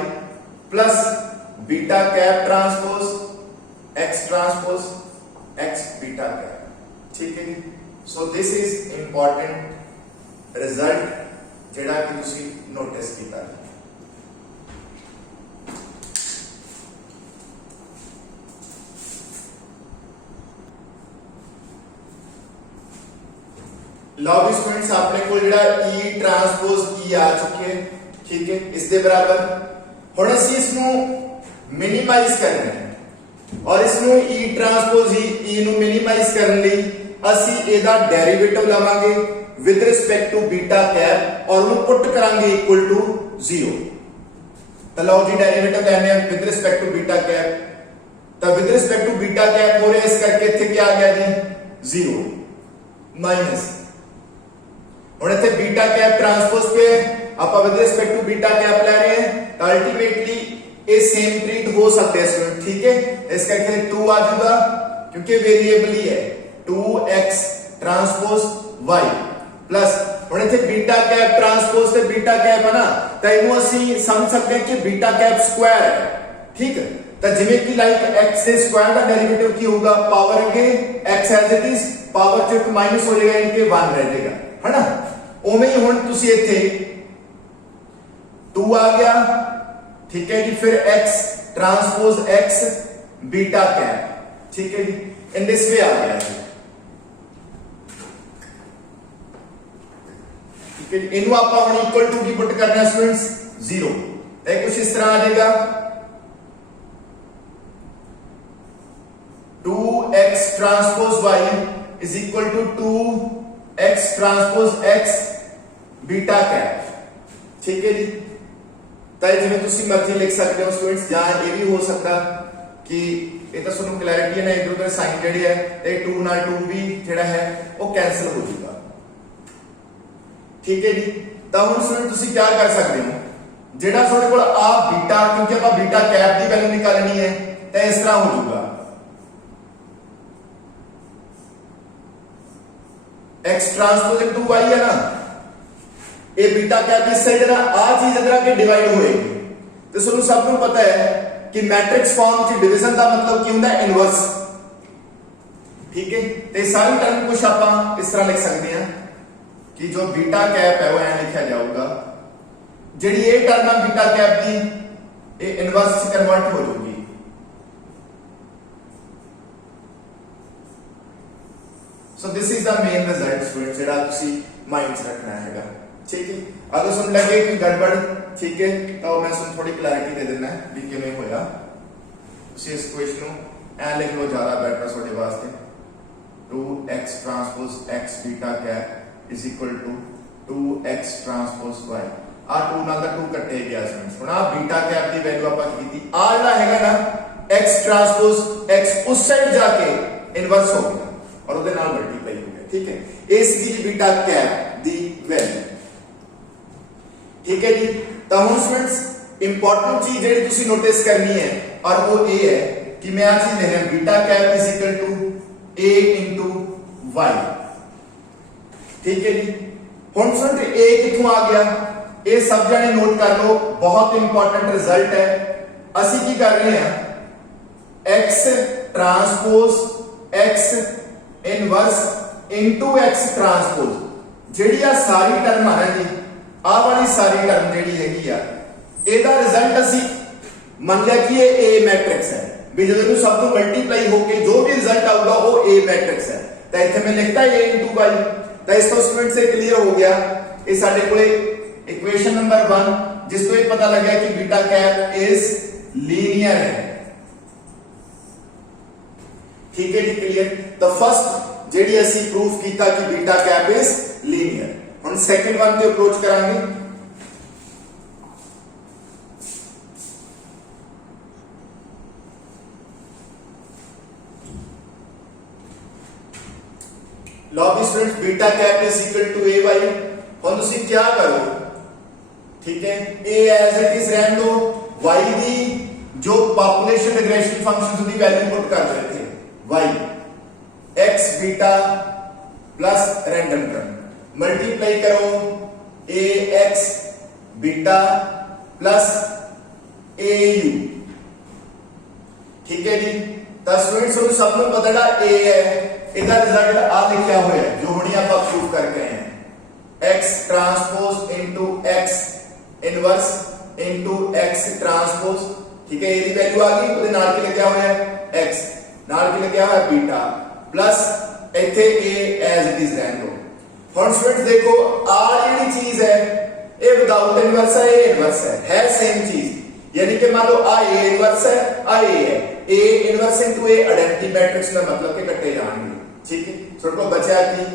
plus beta cap transpose x transpose x beta cap, ठीक है जी। So this is important result जेड़ा कि तुसी नोटिस कीता। लो भी स्टूडेंट्स अपने को जेड़ा ई ट्रांसपोज ई आ चुके हैं, ठीक है, इसके बराबर। हुण असीं इसनूं मिनिमाइज करना है और इसनूं ई ट्रांसपोज ई नूं मिनिमाइज करने लई असीं इहदा डेरिवेटिव लवांगे with respect to beta cap और उन्हें पुट करांगे इक्वल टू 0। तो लो जी डेरिवेटिव लेने हैं with respect to beta cap, तो with respect to beta cap हो रहा है, इस करके इत्थे क्या आ गया जी 0 माइनस, हुण इत्थे बीटा कैप ट्रांसपोज पे ਆਪਾਂ ਵਿਦ ਰਿਸਪੈਕਟ ਟੂ ਬੀटा कैप ਲੈ ਰਹੇ ਹਾਂ ਤਾਂ ਅਲਟੀਮੇਟਲੀ ਇਹ ਸੇਮ ਟ੍ਰੀਟ ਹੋ ਸਕਦੇ ਸਟੂਡੈਂਟ ਠੀਕ ਹੈ ਇਸ ਕਰਕੇ 2 ਆ ਜਾਊਗਾ ਕਿਉਂਕਿ ਵੇਰੀਏਬਲ ਹੀ ਹੈ 2x ट्रांसपोज y प्लस ਹੁਣ ਇੱਥੇ ਬੀटा कैप ट्रांसपोज ਤੇ ਬੀटा कैप ਹੈ ਨਾ ਤਾਂ ਇਹਨੂੰ ਅਸੀਂ ਸਮਝ ਸਕਦੇ ਹਾਂ ਕਿ ਬੀटा कैप ਸਕੁਆਇਰ ਹੈ ਠੀਕ ਹੈ ਤਾਂ ਜਿਵੇਂ ਕਿ ਲਾਈਕ x ਦੇ ਸਕੁਆਇਰ ਦਾ ਡੈਰੀਵੇਟਿਵ ਕੀ ਹੋਊਗਾ ਪਾਵਰ ਅੱਗੇ x as it is power ਚ ਇੱਕ ਮਾਈਨਸ ਹੋ ਜਾਏਗਾ ਇਨਕੇ 1 ਰਹਿ ਜਾਏਗਾ ਹੈ ਨਾ ਉਵੇਂ ਹੀ ਹੁਣ ਤੁਸੀਂ ਇੱਥੇ 2 ਆ ਗਿਆ ठीक है जी फिर x transpose x beta cap ठीक है जी इन दिस वे आ गया जी ठीक है जी इनको आप इक्वल टू की पुट करना है स्टूडेंट्स 0 एक कुछ इस तरह आ जाएगा 2x transpose y is equal to 2x transpose x beta cap ठीक है जी ਤਾਂ ਜਿਵੇਂ ਤੁਸੀਂ ਮਰਜ਼ੀ ਲਿਖ ਸਕਦੇ ਹੋ ਸਟੂਡੈਂਟਸ ਜਾਂ ਇਹ ਵੀ ਹੋ ਸਕਦਾ ਕਿ ਇਹ ਤਾਂ ਤੁਹਾਨੂੰ ਕਲੈਰਿਟੀ ਹੈ ਨਾ ਇਧਰ ਉਧਰ ਸਾਈਨ ਜਿਹੜੀ ਹੈ ਤੇ 2 ਨਾਲ 2 ਵੀ ਜਿਹੜਾ ਹੈ ਉਹ ਕੈਨਸਲ ਹੋ ਜਾਊਗਾ ਠੀਕ ਹੈ ਜੀ ਤਾਂ ਹੁਣ ਸਟੂਡੈਂਟ ਤੁਸੀਂ ਕੀ ਕਰ ਸਕਦੇ ਹੋ ਜਿਹੜਾ ਤੁਹਾਡੇ ਕੋਲ ਆ ਬੀਟਾ ਕਿਉਂਕਿ ਆਪਾਂ ਬੀਟਾ ਕੈਪ ਦੀ ਵੈਲਿਊ ਨਿਕਾਲਣੀ ਹੈ ਤਾਂ ਇਸ ਤਰ੍ਹਾਂ ਹੋ ਜਾਊਗਾ x ट्रांसपोज इनटू y है ना ਇਹ ਬੀटा कैप इस साइड ना आ चीज इधर आके डिवाइड होएगी तो ਤੁਹਾਨੂੰ ਸਭ ਨੂੰ ਪਤਾ ਹੈ ਕਿ ਮੈਟ੍ਰਿਕਸ ਫਾਰਮ ਚ ਡਿਵੀਜ਼ਨ ਦਾ ਮਤਲਬ ਕੀ ਹੁੰਦਾ ਇਨਵਰਸ ਠੀਕ ਹੈ ਤੇ ਸਾਰੀ ਟਰਮ ਕੁਝ ਆਪਾਂ ਇਸ ਤਰ੍ਹਾਂ ਲਿਖ ਸਕਦੇ ਹਾਂ ਕਿ ਜੋ ਬੀटा कैप ਹੈ ਉਹ ਐ ਲਿਖਿਆ ਜਾਊਗਾ ਜਿਹੜੀ ਇਹ ਟਰਮ ਹੈ ਬੀटा कैप ਦੀ ਇਹ ਇਨਵਰਸ ਚ ਕਨਵਰਟ ਹੋ ਜਾਊਗੀ so this is the main result student ਜਿਹੜਾ ਤੁਸੀਂ ਮਾਈਂਡ ਚ ਰੱਖਣਾ ਹੈਗਾ ठीक है अगर सुन लगे कि गड़बड़ ठीक है तो मैं सुन थोड़ी क्लैरिटी दे देना है भी किवें होया ਤੁਸੀਂ ਇਸ ਕੁਐਸਚਨ ਨੂੰ ਐ ਲਿਖ ਲਓ ਜ਼ਿਆਦਾ ਬੈਟਰ ਤੁਹਾਡੇ ਵਾਸਤੇ 2x transpose x beta cap is equal to 2x transpose y ਆ 2 ਨਾਲ ਦਾ 2 ਕੱਟੇ ਗਿਆ ਸਟੂਡੈਂਟਸ ਹੁਣ ਆ बीटा कैप ਦੀ ਵੈਲਿਊ ਆਪਾਂ ਕੀਤੀ ਆ ਜਿਹੜਾ ਹੈਗਾ ਨਾ x ट्रांसपोज x ਉਸ ਸਾਈਡ ਜਾ ਕੇ ਇਨਵਰਸ ਹੋ ਗਿਆ ਔਰ ਉਹਦੇ ਨਾਲ ਮਲਟੀਪਲਾਈ ਹੋ ਗਿਆ ਠੀਕ ਹੈ ਇਸ ਦੀ बीटा कैप ਦੀ ਵੈਲਿਊ ठीक है जी तो हम स्टूडेंट्स इंपॉर्टेंट चीज जेडी तुसी नोटिस करनी है और वो ये है कि मैं आज लिख रहा हूं beta cap is equal to a into y ठीक है जी हुन स्टूडेंट a किथों आ गया ये सब जाने नोट कर लो बहुत इंपॉर्टेंट रिजल्ट है ਅਸੀਂ ਕੀ ਕਰ ਰਹੇ हैं x transpose x inverse into x transpose ਜਿਹੜੀ ਆ ਸਾਰੀ ਟਰਮ ਆ ਨਾ ਜੀ ਆ ਵਾਲੀ ਸਾਰੀ ਟਰਮ ਜਿਹੜੀ ਹੈਗੀ ਆ ਇਹਦਾ ਰਿਜ਼ਲਟ ਅਸੀਂ ਮੰਨ ਲਿਆ ਕਿ ਇਹ A ਮੈਟ੍ਰਿਕਸ ਹੈ ਵੀ ਜਦੋਂ ਇਹਨੂੰ ਸਭ ਤੋਂ ਮਲਟੀਪਲਾਈ ਹੋ ਕੇ ਜੋ ਵੀ ਰਿਜ਼ਲਟ ਆਊਗਾ ਉਹ A ਮੈਟ੍ਰਿਕਸ ਹੈ ਤਾਂ ਇੱਥੇ ਮੈਂ ਲਿਖਤਾ A into y ਤਾਂ ਇਸ ਤੋਂ ਸਟੂਡੈਂਟ ਸੇ ਕਲੀਅਰ ਹੋ ਗਿਆ ਇਹ ਸਾਡੇ ਕੋਲੇ ਇਕੁਏਸ਼ਨ ਨੰਬਰ 1 ਜਿਸ ਤੋਂ ਇਹ ਪਤਾ ਲੱਗਿਆ ਕਿ बीटा कैप इज लीनियर है ठीक है जी क्लियर तो फर्स्ट ਜਿਹੜੀ ਅਸੀਂ ਪ੍ਰੂਫ ਕੀਤਾ ਕਿ बीटा कैप इज लीनियर ਹੁਣ ਸੈਕੰਡ ਵਨ ਤੇ ਅਪਰੋਚ ਕਰਾਂਗੇ ਲਓ ਵੀ students beta cap is equal to ay ਹੁਣ ਤੁਸੀਂ ਕੀ ਕਰੋ ठीक है a एज इट इज रहने दो y ਦੀ जो पॉपुलेशन रिग्रेशन फंक्शंस ਦੀ वैल्यू पुट कर देते हैं y x beta plus random term multiply करो ax बीटा प्लस au ठीक है जी तो स्टूडेंट्स को सब को पता है a है इसका रिजल्ट आ लिखा हुआ है जो हुणी आप प्रूव करके आए हैं x transpose into x inverse into x transpose ठीक है ये वैल्यू आ गई ਉਹਦੇ ਨਾਲ ਕੀ ਲਿਖਿਆ ਹੋਇਆ ਹੈ x ਨਾਲ ਕੀ ਲਿਖਿਆ ਹੋਇਆ बीटा प्लस ਇੱਥੇ a as it is ਰਹਿਣ ਦੋ ਹੁਣ स्टूडेंट देखो आ ਜਿਹੜੀ चीज है ये विदाउट इनवर्स है ये इनवर्स है सेम चीज यानी कि मान लो आ a इनवर्स है आ a है a inverse into a identity matrix में मतलब के कटे जाएंगे ठीक है सो को बचा कि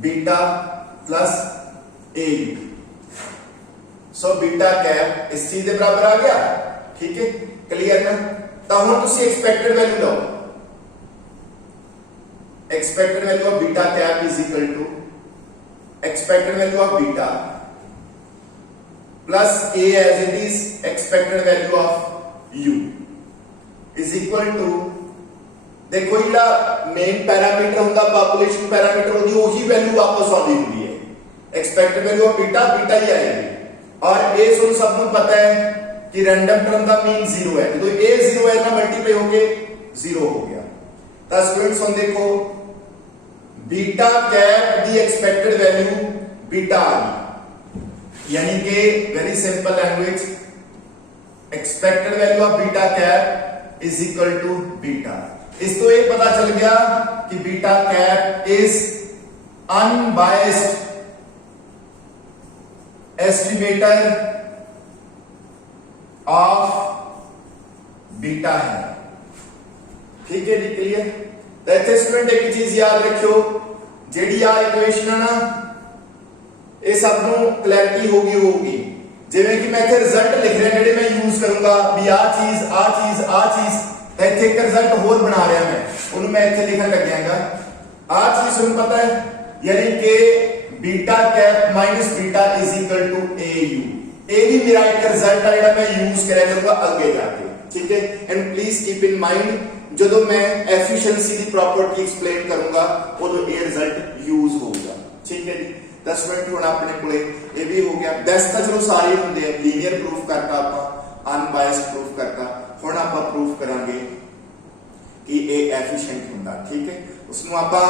beta plus a so beta cap इस चीज के बराबर आ गया ठीक है क्लियर ना तो हुन तुसी एक्सपेक्टेड वैल्यू लो expected value of beta cap is equal to expected value of beta plus a as it is expected value of u is equal to, देखो ਜਿਹੜਾ मेन पैरामीटर ਹੁੰਦਾ पॉपुलेशन पैरामीटर ਉਹਦੀ ਉਹੀ वैल्यू वापस ਆਉਂਦੀ ਹੁੰਦੀ है expected value of beta beta ही आएगी और ए सुन सब ਨੂੰ पता है कि रैंडम टर्म ਦਾ मीन 0 है तो ए 0 है ना मल्टीप्लाई होके 0 हो गया तो स्टूडेंट्स हम देखो बीटा कैप दी एक्सपेक्टेड वैल्यू बीटा आ गई यानी कि very simple language expected value of beta cap is equal to beta इस तो एक पता चल गया कि beta cap is unbiased estimator of beta है ठीक है जी क्लियर तो इतने स्टूडेंट एक चीज याद रखियो जेडी आ इक्वेशन है ना ये सब नु क्लैरिटी होगी जिवें कि मैं इथे रिजल्ट लिख रहा जेडे मैं यूज करूंगा भी आ चीज इथे एक रिजल्ट होर बना रहा मैं उन्हें मैं इथे लिखन लग जाएगा आ चीज तुम्हें पता है यानी कि beta cap minus beta is equal to a u a भी मेरा एक रिजल्ट है जेड़ा मैं यूज करया करूंगा आगे जाके ठीक है and please keep in mind जदों मैं एफिशिएंसी दी प्रॉपर्टी एक्सप्लेन करूंगा उदों ये रिजल्ट यूज होगा ठीक है जी 10 मिनट हुण अपने कोले ये भी हो गया 10 तो चलो सारे हुंदे हैं लीनियर प्रूफ करता आपां अनबायस्ड प्रूफ करता हुण आपां प्रूफ करांगे कि ये एफिशिएंट हुंदा ठीक है उसनूं आपां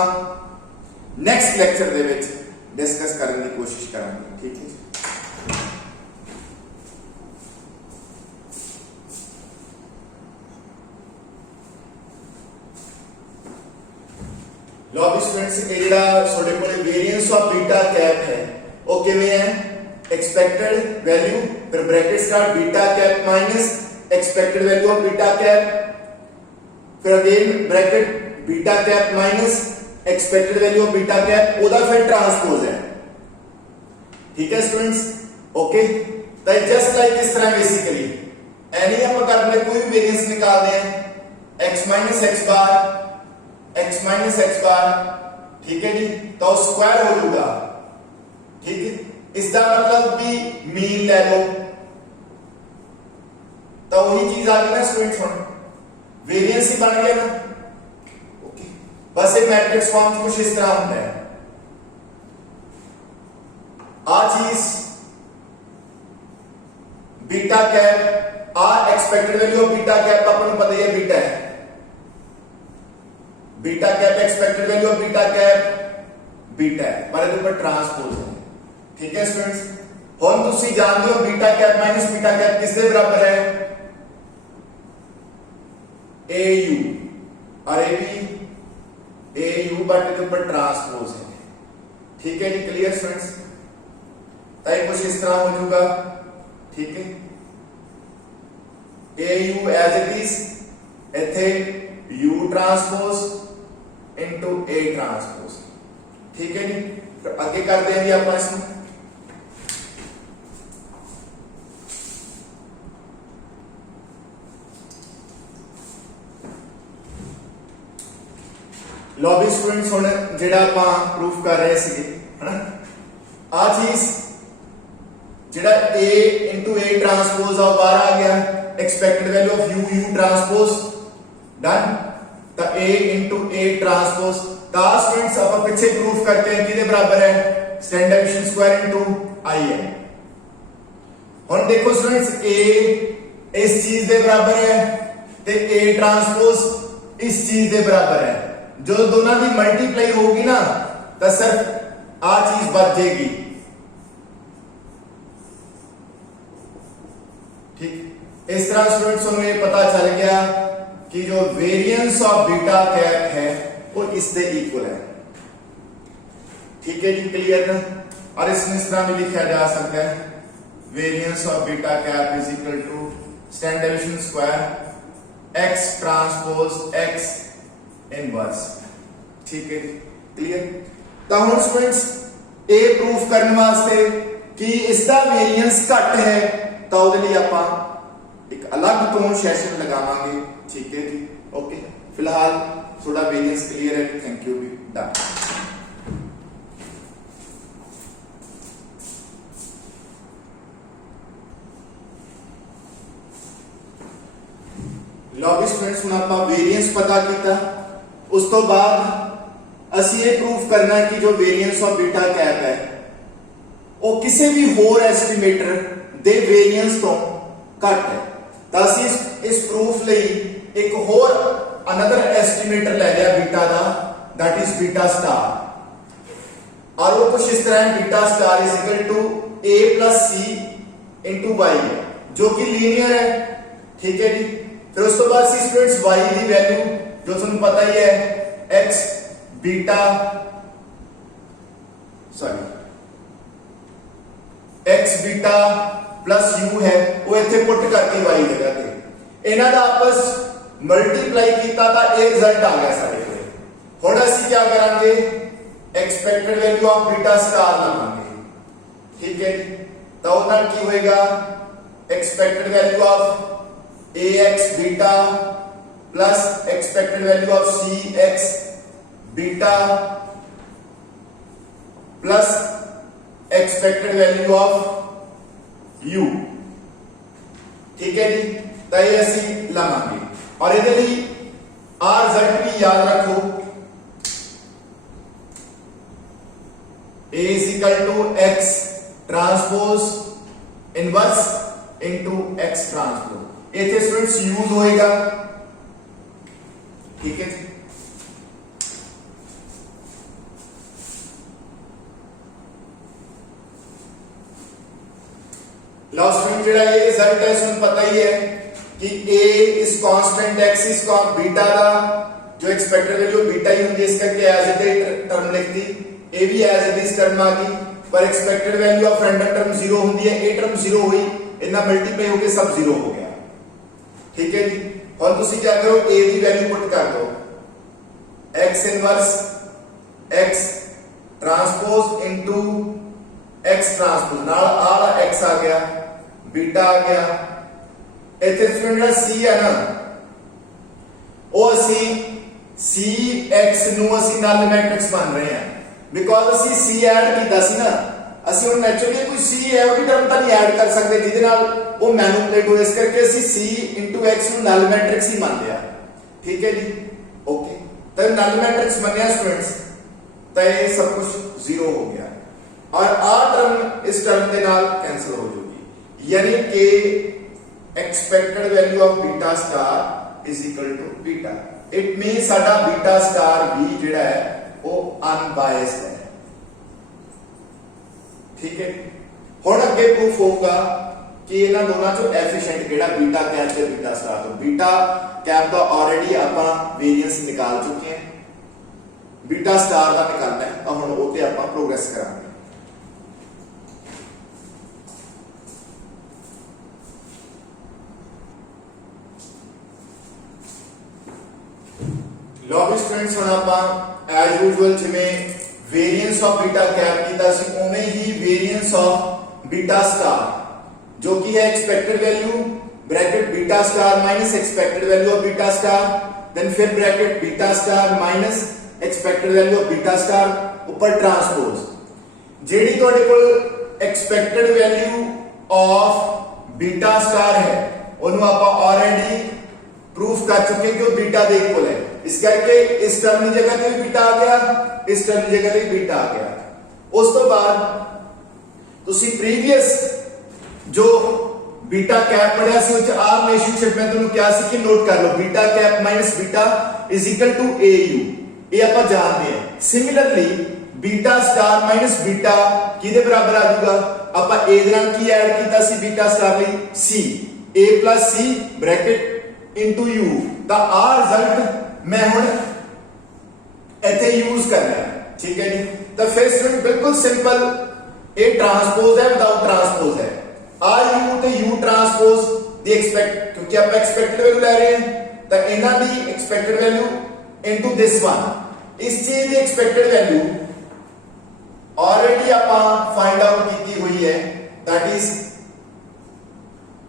नेक्स्ट लेक्चर दे विच डिस्कस करने की कोशिश करांगे ठीक है लो अभी स्टूडेंट्स ये जेड़ा ਤੁਹਾਡੇ ਕੋਲੇ वेरिएंस ऑफ बीटा कैप है वो किवें है एक्सपेक्टेड वैल्यू फिर bracket start beta cap minus expected value of beta cap फिर again bracket beta cap minus expected value of beta cap ओदा फिर ट्रांसपोज है ठीक है स्टूडेंट्स ओके तो जस्ट लाइक इस तरह बेसिकली एनी हम करने कोई भी वेरिएंस निकालते हैं x माइनस x बार ठीक है जी तो स्क्वायर हो जाएगा ठीक है इसका मतलब भी मीन ले लो तो वही चीज आ गई ना स्टूडेंट्स हुन वेरिएंस ही बन गया ना ओके बस एक मैट्रिक्स फॉर्म कुछ इस तरह होता है आ चीज बीटा कैप आ expected value of beta cap अपन को पता है बीटा है beta cap expected value of beta cap beta है पर इसके ऊपर ट्रांसपोज है ठीक है स्टूडेंट्स हुन तुसी जानते हो beta cap minus beta cap किसके बराबर है AU और AB AU बट इसके ऊपर ट्रांसपोज है ठीक है जी क्लियर स्टूडेंट्स तो कुछ इस तरह हो जाएगा ठीक है AU एज इट इज इथे U transpose into A transpose ठीक है जी तो आगे करते हैं जी आप इसमें लो भी स्टूडेंट्स हुण जेड़ा आपां प्रूफ कर रहे सी है ना आ चीज जेड़ा A इनटू A ट्रांसपोज आ बाहर आ गया expected value of U transpose done तो A इनटू A ट्रांसपोज का स्टूडेंट्स आप पीछे प्रूफ करते हैं किसके बराबर है standard deviation square into I है हुन देखो स्टूडेंट्स A इस चीज के बराबर है ते A ट्रांसपोज इस चीज के बराबर है जो दोनों की मल्टीप्लाई होगी ना तो सिर्फ आ चीज बच जाएगी ठीक इस तरह स्टूडेंट्स को ये पता चल गया कि जो वेरिएंस ऑफ बीटा कैप है वो इससे इक्वल है ठीक है जी क्लियर ना और इसमें इस तरह भी लिखा जा सकता है variance of beta cap is equal to standard deviation square x transpose x inverse ठीक है क्लियर तो हम स्टूडेंट्स ए प्रूफ करने वास्ते कि इसका वेरिएंस घट है तो उसके लिए आपां एक अलग तो सेशन लगावांगे ठीक है जी ओके फिलहाल थोड़ा वेरिएंस क्लियर है थैंक यू भी डन लो भी स्टूडेंट्स हुण आपां वेरिएंस पता कीता उस तो बाद असीं ये प्रूफ करना है कि जो वेरिएंस ऑफ बीटा कैप है वो किसी भी होर एस्टिमेटर दे वेरिएंस तो घट है तो असीं इस प्रूफ लई एक होर अनदर एस्टिमेटर ले लिया बीटा दा दैट इज बीटा स्टार और वो कुछ इस तरह है beta star is equal to a plus C into Y है जो कि लीनियर है ठीक है जी। फिर उस तो बाद सी स्टूडेंट्स y की वैल्यू जो तुम पता ही है x beta sorry x beta plus u है वो इथे पुट करके y जगह पे इन्हां दा आपस मल्टीप्लाई कीता था एक रिजल्ट आ गया साडे कोल। हुण असीं क्या करांगे expected value of beta star लवांगे ठीक है जी। तो उधर की होएगा expected value of ax beta plus expected value of cx beta plus expected value of u ठीक है जी। तो ये असीं लवांगे और इहदे लई आ रिजल्ट भी याद रखो a is equal to x transpose inverse into x transpose इथे स्टूडेंट्स यूज होएगा ठीक है। लास्ट में जेड़ा ये रिजल्ट है सुन पता ही है कि a is constant x is beta दा जो एक्सपेक्टेड वैल्यू बीटा ही होंगी इस करके एज इट इज टर्म लिखती a भी एज इट इज टर्म आ गई पर expected value of random term 0 होंदी है a टर्म 0 हुई इतना मल्टीप्लाई होके सब 0 हो गया ठीक है जी। और तुसी क्या करो a की वैल्यू पुट कर दो x inverse x transpose into x transpose नाल आला x आ गया बीटा आ गया इथे स्टूडेंट c है ना ਉਹ ਅਸੀਂ cx ਨੂੰ ਅਸੀਂ ਨਲ ਮੈਟ੍ਰਿਕਸ ਮੰਨ ਰਹੇ ਹਾਂ ਬਿਕੋਜ਼ ਅਸੀਂ c ਐਡ ਕੀਤਾ ਸੀ ਨਾ ਅਸੀਂ ਹੁਣ ਨੈਚੁਰਲੀ ਕੋਈ c ਹੈ ਉਹਦੀ ਟਰਮ ਤਾਂ ਨਹੀਂ ਐਡ ਕਰ ਸਕਦੇ ਜਿਹਦੇ ਨਾਲ ਉਹ ਮੈਨੂਪਲੇਟ ਹੋਏ ਇਸ ਕਰਕੇ ਅਸੀਂ c x ਨੂੰ ਨਲ ਮੈਟ੍ਰਿਕਸ ਹੀ ਮੰਨਦੇ ਆ ਠੀਕ ਹੈ ਜੀ ਓਕੇ। ਤਾਂ ਨਲ ਮੈਟ੍ਰਿਕਸ ਮੰਨਿਆ स्टूडेंट्स ਤਾਂ ਇਹ ਸਭ ਕੁਝ 0 ਹੋ ਗਿਆ और आ टर्म इस टर्म के नाल कैंसिल हो जाएगी यानी कि expected value of beta star is equal to beta it mean साडा बीटा स्टार भी जेड़ा है वो अनबायस्ड है ठीक है। हुण अगे प्रूफ होगा कि इन्हां दोनों चों एफिशिएंट केड़ा बीटा कैप ते बीटा स्टार तो बीटा कैप दा ऑलरेडी आपां वेरिएंस निकाल चुके हैं बीटा स्टार दा निकालना है तो हुण ओते आपां प्रोग्रेस करांगे। लो भी स्टूडेंट्स हुण आपां एज यूजुअल जिवें वेरिएंस ऑफ बीटा कैप कीता सी उवें ही वेरिएंस ऑफ बीटा स्टार जो कि है expected value bracket beta star minus expected value of beta star then फिर bracket beta star minus expected value of beta star ऊपर ट्रांसपोज जेडी तुहाडे कोल expected value of beta star है ओनू आपां ऑलरेडी प्रूफ कर चुके कि वो बीटा दे इक्वल है इस करके इस टर्म की जगह पे बीटा आ गया इस टर्म की जगह पे बीटा आ गया। उस तो बाद तुसी प्रीवियस जो बीटा कैप पढ़िया सी उच आ रिलेशनशिप में तुहानू क्या सी कि नोट कर लो beta cap minus beta is equal to au ये आपां जानते हैं। Similarly beta star minus beta किदे बराबर आ जाऊगा आपां a दे नाल की ऐड कीता सी बीटा स्टार लई c a plus c bracket into u दा आ रिजल्ट मैं हुण इथे यूज करना है ठीक है जी। तो फिर स्टूडेंट बिल्कुल सिंपल ए ट्रांसपोज है विदाउट ट्रांसपोज है आ u ते u ट्रांसपोज दी एक्सपेक्ट क्योंकि आप एक्सपेक्टेड वैल्यू ले रहे हैं तो इना दी expected value into this one इस चीज दी एक्सपेक्टेड वैल्यू ऑलरेडी आपां फाइंड आउट कीती हुई है that is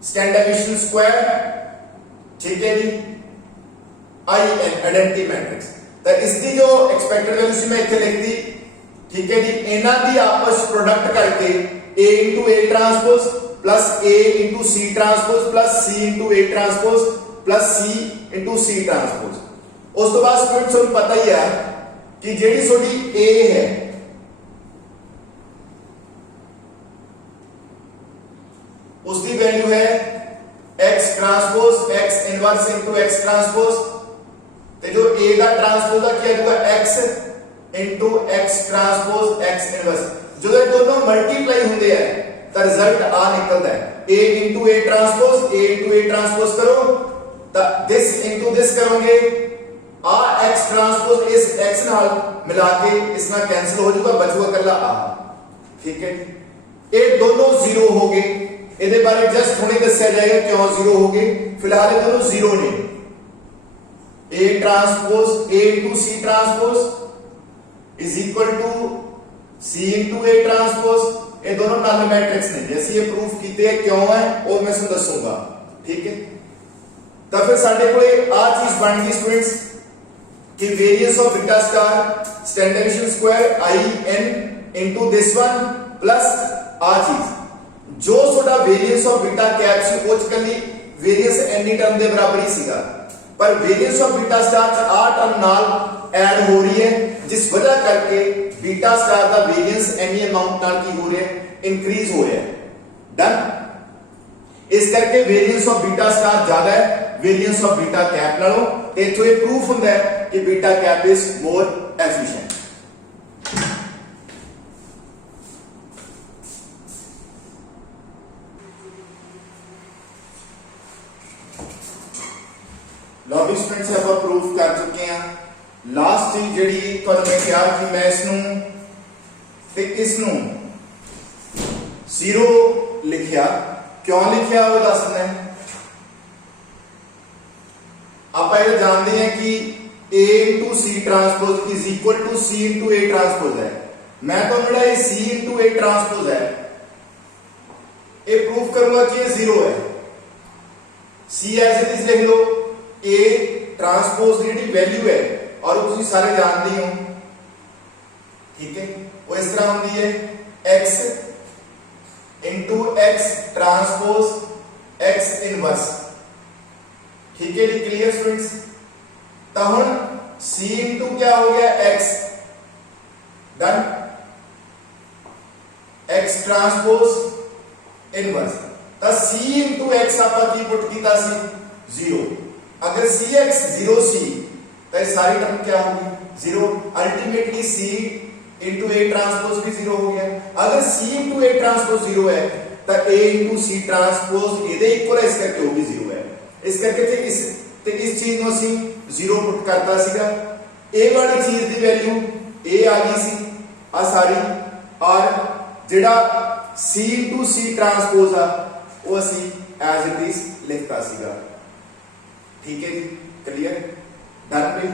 standard deviation square ठीक है जी आई एन आइडेंटिटी मैट्रिक्स तो इसकी जो एक्सपेक्टेड वैल्यू सी मैं इथे लिख दी ठीक है जी इना दी आपस प्रोडक्ट करके a into a transpose plus a into c transpose plus c into a transpose plus C into C transpose. उस तो बाद स्टूडेंट तुहानू पता ही है कि जेडी थोड़ी A है उसकी वैल्यू है X transpose X inverse into X transpose, ते जो A का ट्रांसपोज का क्या होगा X into X transpose X inverse. जो ये दोनों मल्टीप्लाई होंगे हैं तो रिजल्ट आ निकलता है A into A transpose, A into A transpose करो तो दिस इंटू दिस करोगे, आ X ट्रांसपोज इस X नाल मिला के इसमें कैंसिल हो जाएगा, बचूगा कल्ला आ। ठीक है, ये दोनों जीरो हो गए। ਇਹਦੇ ਬਾਰੇ ਜਸਟ ਹੁਣੇ ਦੱਸਿਆ ਜਾਏਗਾ ਕਿਉਂ ਜ਼ੀਰੋ ਹੋ ਗਏ। ਫਿਲਹਾਲ ਇਹ ਦੋਨੋਂ ਜ਼ੀਰੋ ਨੇ। A transpose A into C transpose is equal to C into A transpose, ये दोनों नल मैट्रिक्स ने। जैसे ये प्रूफ कीते क्यों है वो मैं ਤੁਹਾਨੂੰ ਦੱਸੂਗਾ। ठीक है, ਤਾਂ ਫਿਰ ਸਾਡੇ ਕੋਲੇ ਆ ਚੀਜ਼ ਬਣ ਗਈ स्टूडेंट्स कि variance of beta star standard deviation square IN into this one plus आ चीज जो ਤੁਹਾਡਾ वेरिएंस ऑफ बीटा कैप ਸੀ ਉਹ ਚ ਕੱਲੀ वेरिएंस एनी टर्म ਦੇ ਬਰਾਬਰ ਹੀ ਸੀਗਾ, पर वेरिएंस ऑफ बीटा स्टार ਚ आ टर्म ਨਾਲ ऐड हो रही है जिस वजह करके बीटा स्टार ਦਾ वेरिएंस एनी अमाउंट ਨਾਲ ਕੀ हो रहा है, इंक्रीज हो रहा है। डन। इस करके वेरिएंस ऑफ बीटा स्टार ज्यादा है वेरिएंस ऑफ बीटा कैप नालों, ਤੇ ਇਥੋਂ ਇਹ ਪ੍ਰੂਫ ਹੁੰਦਾ ਹੈ कि beta cap is more efficient. लो भी स्टूडेंट्स आप प्रूफ कर चुके हैं। लास्ट चीज जी तुहानू मैं कहा कि मैं इसनू ते इसनू जीरो लिखिया, क्यों लिखिया वो दसना है। आप ये जानते हैं कि A into C transpose is equal to C into A transpose है। मैं तो मेरा ये C इंटू A ट्रांसपोज है ये प्रूफ करूंगा कि ये जीरो है। C एज इट इज लिख लो, A ट्रांसपोज की वैल्यू है और तुम सारे जानते हो। ठीक है, वो इस तरह होती है X into X transpose X inverse. ठीक है जी, क्लियर स्टूडेंट्स। तो हुन C इंटू क्या हो गया X, done, X transpose inverse. तो C इंटू X आपा की पुट कीता सी जीरो। अगर Cx जीरो सी तो सारी टर्म क्या होगी zero. Ultimately C into A transpose भी जीरो हो गया। अगर C into A transpose zero है तो A इंटू C ट्रांसपोज ये इक्वल है, इस करके वो भी जीरो है। इस करके इस चीज को ਅਸੀਂ जीरो पुट करता सीगा। A वाली चीज की वैल्यू A आ गई सी आ सारी, और जेड़ा C इंटू C ट्रांसपोज आ वो ਅਸੀਂ एज इट इज लिखता सीगा। ठीक है जी, क्लियर, डन भी।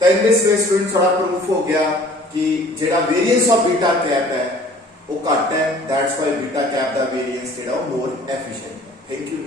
तो इन दिस वे स्टूडेंट थोड़ा प्रूफ हो गया कि जेड़ा वेरिएंस ऑफ बीटा कैप है वो घट है, दैट्स व्हाई बीटा कैप दा वेरिएंस जेड़ा मोर एफिशिएंट है। Thank you.